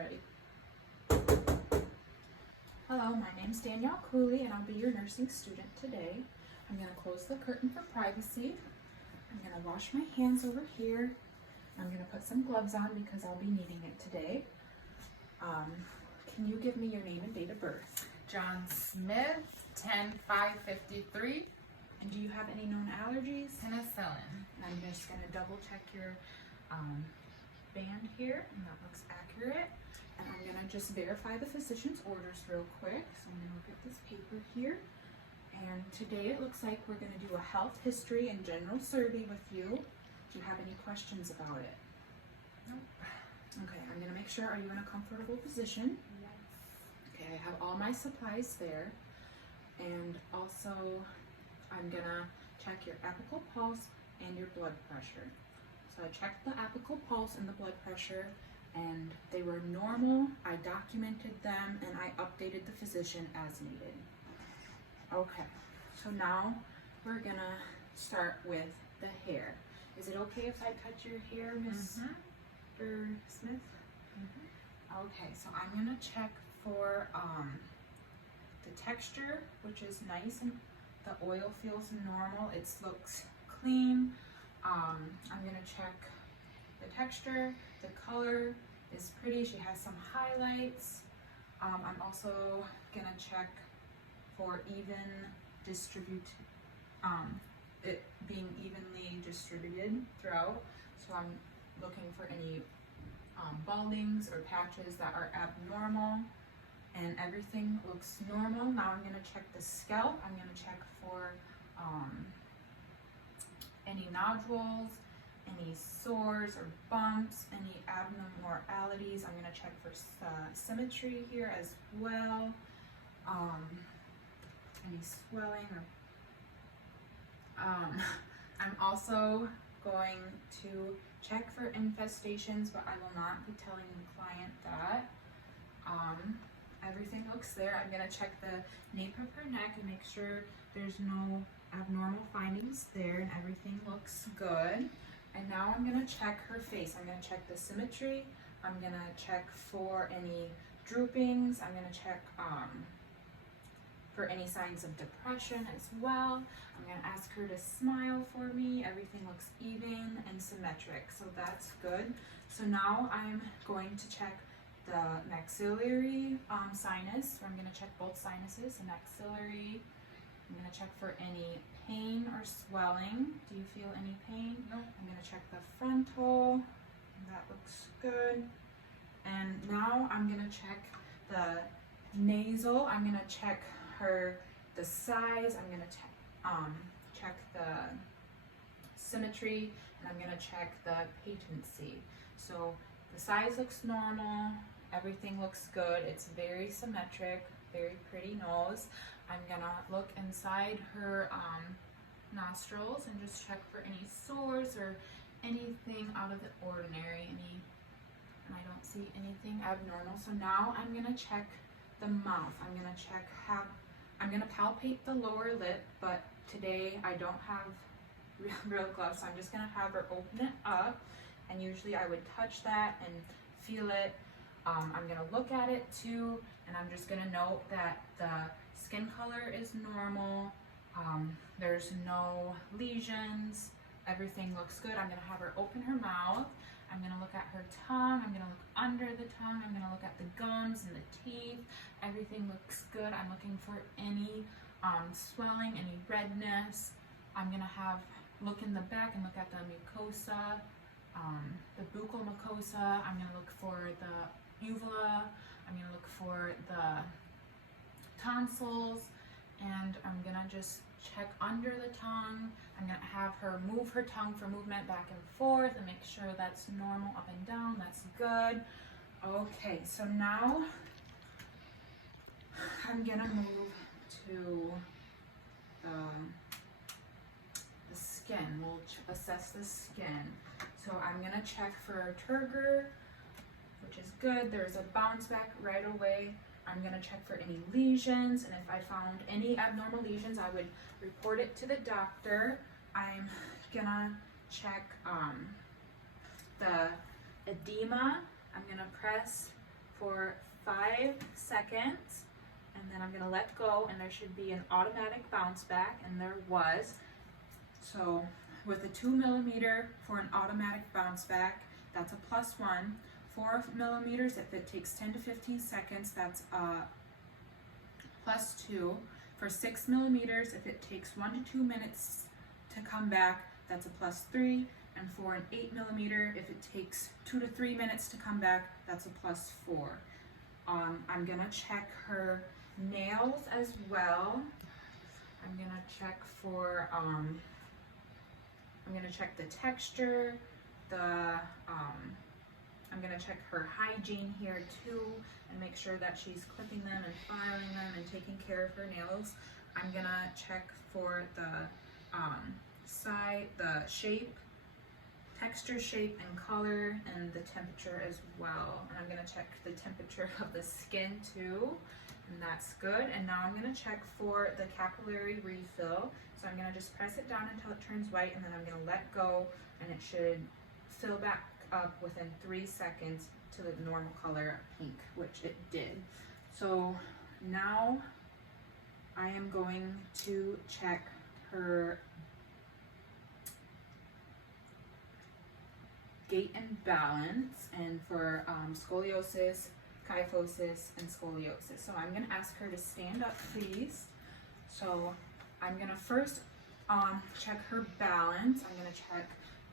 ready. Hello, my name's Danielle Cooley and I'll be your nursing student today. I'm going to close the curtain for privacy. I'm going to wash my hands over here. I'm going to put some gloves on because I'll be needing it today. Can you give me your name and date of birth? John Smith, 10/5/53. And do you have any known allergies? Penicillin. And I'm just going to double check your band here, and that looks accurate. And I'm going to just verify the physician's orders real quick. So I'm going to look at this paper here. And today it looks like we're going to do a health history and general survey with you. Do you have any questions about it? Nope. Okay, I'm going to make sure, are you in a comfortable position? Yes. Okay, I have all my supplies there. And also, I'm going to check your apical pulse and your blood pressure. So I checked the apical pulse and the blood pressure, and they were normal. I documented them, and I updated the physician as needed. Okay, so now we're gonna start with the hair. Is it okay if I cut your hair, Mr. Smith? Okay, so I'm gonna check for the texture, which is nice, and the oil feels normal. It looks clean. I'm gonna check the texture. The color is pretty. She has some highlights. I'm also gonna check for it being evenly distributed throughout. So I'm looking for any baldings or patches that are abnormal, and everything looks normal. Now I'm gonna check the scalp. I'm gonna check for any nodules, any sores or bumps, any abnormalities. I'm gonna check for symmetry here as well. Any swelling or I'm also going to check for infestations, but I will not be telling the client that. Everything looks there. I'm gonna check the nape of her neck and make sure there's no abnormal findings there, and everything looks good. And now I'm gonna check her face. I'm gonna check the symmetry. I'm gonna check for any droopings. I'm gonna check for any signs of depression as well. I'm gonna ask her to smile for me. Everything looks even and symmetric, so that's good. So now I'm going to check the maxillary sinus. I'm gonna check both sinuses, the maxillary. I'm gonna check for any pain or swelling. Do you feel any pain? No. I'm gonna check the frontal. That looks good. And now I'm gonna check the nasal. I'm gonna check the size. I'm gonna check the symmetry, and I'm gonna check the patency. So the size looks normal. Everything looks good. It's very symmetric, very pretty nose. I'm gonna look inside her nostrils and just check for any sores or anything out of the ordinary. And I don't see anything abnormal. So now I'm gonna check the mouth. I'm gonna palpate the lower lip, but today I don't have real gloves, so I'm just gonna have her open it up. And usually I would touch that and feel it. I'm gonna look at it too, and I'm just gonna note that the skin color is normal. There's no lesions. Everything looks good. I'm gonna have her open her mouth. I'm gonna look at her tongue. I'm gonna look under the tongue. I'm gonna look at the gums and the teeth. Everything looks good. I'm looking for any swelling, any redness. I'm gonna look in the back and look at the mucosa, the buccal mucosa. I'm gonna look for the uvula. I'm gonna look for the tonsils, and I'm gonna just check under the tongue. I'm gonna have her move her tongue for movement back and forth and make sure that's normal up and down. That's good. Okay, so now I'm gonna move to the skin. We'll assess the skin. So I'm gonna check for turgor, which is good. There's a bounce back right away. I'm gonna check for any lesions, and if I found any abnormal lesions, I would report it to the doctor. I'm gonna check the edema. I'm gonna press for 5 seconds, and then I'm gonna let go, and there should be an automatic bounce back, and there was. So with a 2 millimeter for an automatic bounce back, that's a +1. 4 millimeters, if it takes 10 to 15 seconds, that's a +2. For 6 millimeters, if it takes 1 to 2 minutes to come back, that's a +3. And for an 8 millimeter, if it takes 2 to 3 minutes to come back, that's a +4. I'm gonna check her nails as well. I'm gonna check for, I'm gonna check the texture, I'm gonna check her hygiene here too, and make sure that she's clipping them and filing them and taking care of her nails. I'm gonna check for the the shape, texture, shape, and color, and the temperature as well. And I'm gonna check the temperature of the skin too, and that's good. And now I'm gonna check for the capillary refill. So I'm gonna just press it down until it turns white, and then I'm gonna let go, and it should fill back up within 3 seconds to the normal color pink, which it did. So now I am going to check her gait and balance, and for scoliosis, kyphosis, and scoliosis. So I'm gonna ask her to stand up, please. So I'm gonna first check her balance. I'm gonna check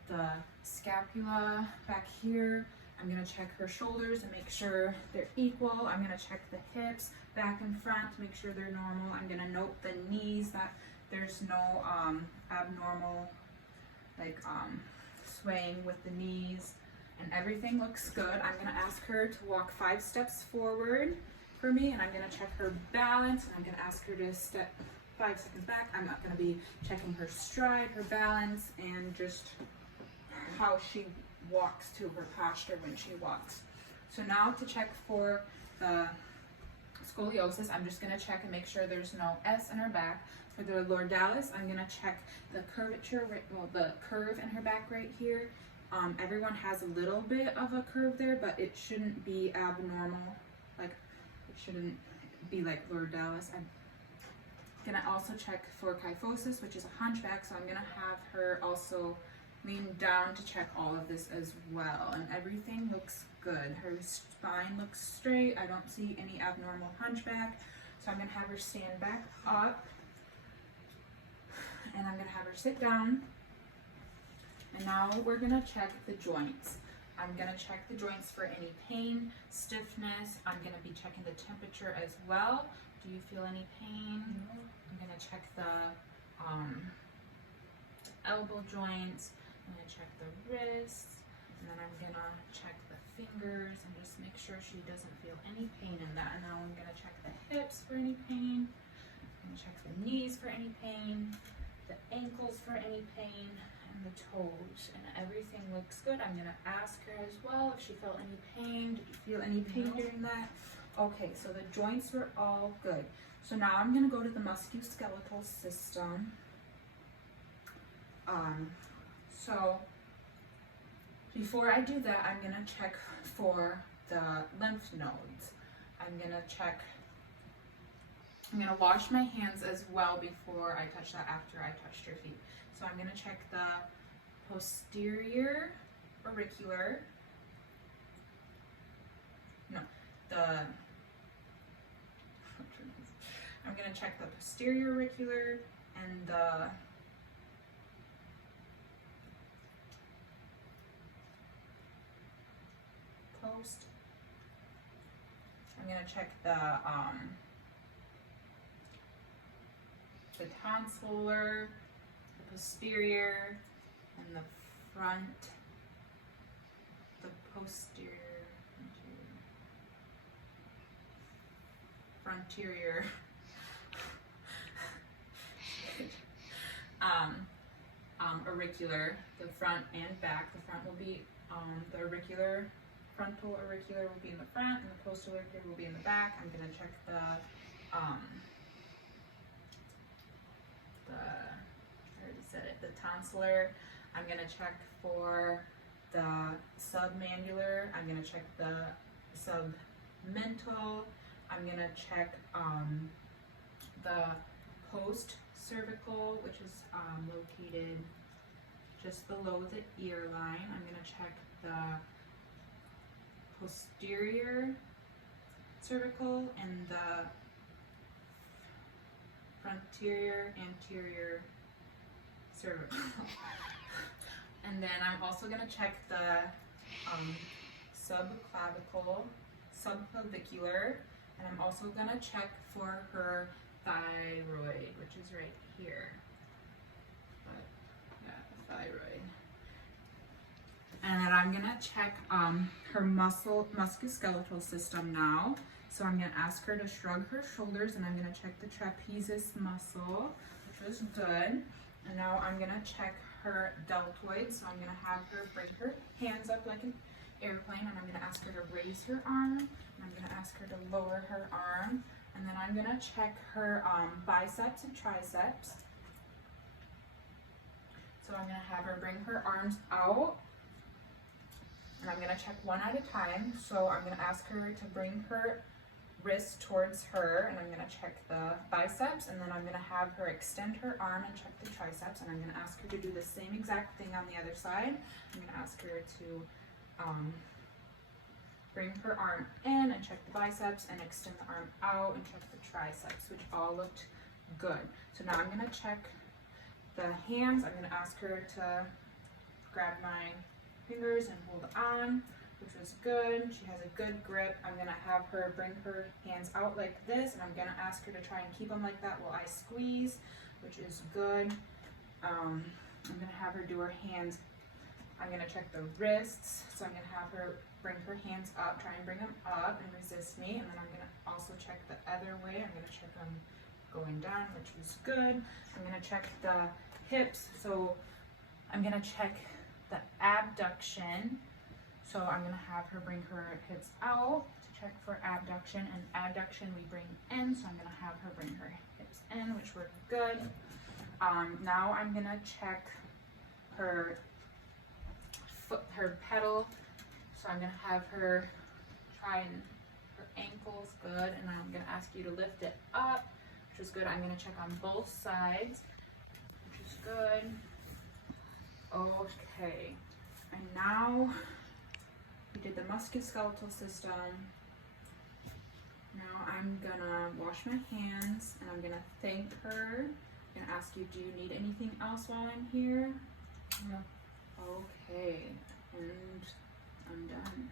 the scapula back here. I'm gonna check her shoulders and make sure they're equal. I'm gonna check the hips back and front to make sure they're normal. I'm gonna note the knees, that there's no abnormal swaying with the knees, and everything looks good. I'm gonna ask her to walk 5 steps forward for me, and I'm gonna check her balance, and I'm gonna ask her to step 5 seconds back. I'm not gonna be checking her stride, her balance, and just how she walks to her posture when she walks. So now to check for the scoliosis, I'm just gonna check and make sure there's no S in her back. For the lordalis, I'm gonna check the curvature, the curve in her back right here. Everyone has a little bit of a curve there, but it shouldn't be abnormal. Like, it shouldn't be like lordalis. I'm gonna also check for kyphosis, which is a hunchback, so I'm gonna have her also lean down to check all of this as well, and everything looks good. Her spine looks straight. I don't see any abnormal hunchback, so I'm gonna have her stand back up, and I'm gonna have her sit down. And now we're gonna check the joints. I'm gonna check the joints for any pain, stiffness. I'm gonna be checking the temperature as well. Do you feel any pain? I'm gonna check the elbow joints. I'm gonna check the wrists, and then I'm gonna check the fingers and just make sure she doesn't feel any pain in that. And now I'm gonna check the hips for any pain. I'm gonna check the knees for any pain, the ankles for any pain, and the toes. And everything looks good. I'm gonna ask her as well if she felt any pain. Did you feel any pain during that? Okay, so the joints were all good. So now I'm gonna go to the musculoskeletal system. So before I do that, I'm gonna check for the lymph nodes. I'm gonna wash my hands as well before I touch that, after I touched your feet. So I'm gonna check the posterior auricular, I'm gonna check the posterior auricular and the post. I'm gonna check the tonsillar, the posterior, and the front, the posterior, frontier, auricular, the front and back. The front will be the auricular, frontal auricular will be in the front, and the postal auricular will be in the back. I'm gonna check I already said it, the tonsillar. I'm gonna check for the submandibular. I'm gonna check the mental. I'm gonna check the post cervical, which is located just below the ear line. I'm gonna check the posterior cervical and the frontier anterior cervical. And then I'm also gonna check the subclavicular, and I'm also gonna check for her thyroid, which is right here. But, yeah, the thyroid. And then I'm gonna check her musculoskeletal system now. So I'm gonna ask her to shrug her shoulders, and I'm gonna check the trapezius muscle, which was good. And now I'm gonna check her deltoid. So I'm gonna have her bring her hands up like an airplane, and I'm gonna ask her to raise her arm, and I'm gonna ask her to lower her arm, and then I'm gonna check her biceps and triceps. So I'm gonna have her bring her arms out, and I'm gonna check one at a time. So I'm gonna ask her to bring her wrist towards her, and I'm gonna check the biceps, and then I'm gonna have her extend her arm and check the triceps, and I'm gonna ask her to do the same exact thing on the other side. I'm gonna ask her to bring her arm in and check the biceps, and extend the arm out and check the triceps, which all looked good. So now I'm gonna check the hands. I'm gonna ask her to grab my fingers and hold on, which was good. She has a good grip. I'm gonna have her bring her hands out like this, and I'm gonna ask her to try and keep them like that while I squeeze, which is good. I'm gonna have her do her hands. I'm gonna check the wrists, so I'm gonna have her bring her hands up, try and bring them up and resist me, and then I'm gonna also check the other way. I'm gonna check them going down, which is good. I'm gonna check the hips, so I'm gonna check the abduction. So I'm gonna have her bring her hips out to check for abduction, and adduction we bring in, so I'm gonna have her bring her hips in, which were good. Now I'm gonna check her foot, her pedal. So I'm gonna have her try and her ankles good, and I'm gonna ask you to lift it up, which is good. I'm gonna check on both sides, which is good. Okay, and now we did the musculoskeletal system. Now I'm gonna wash my hands, and I'm gonna thank her. I'm gonna ask you, do you need anything else while I'm here? No. Okay, and I'm done.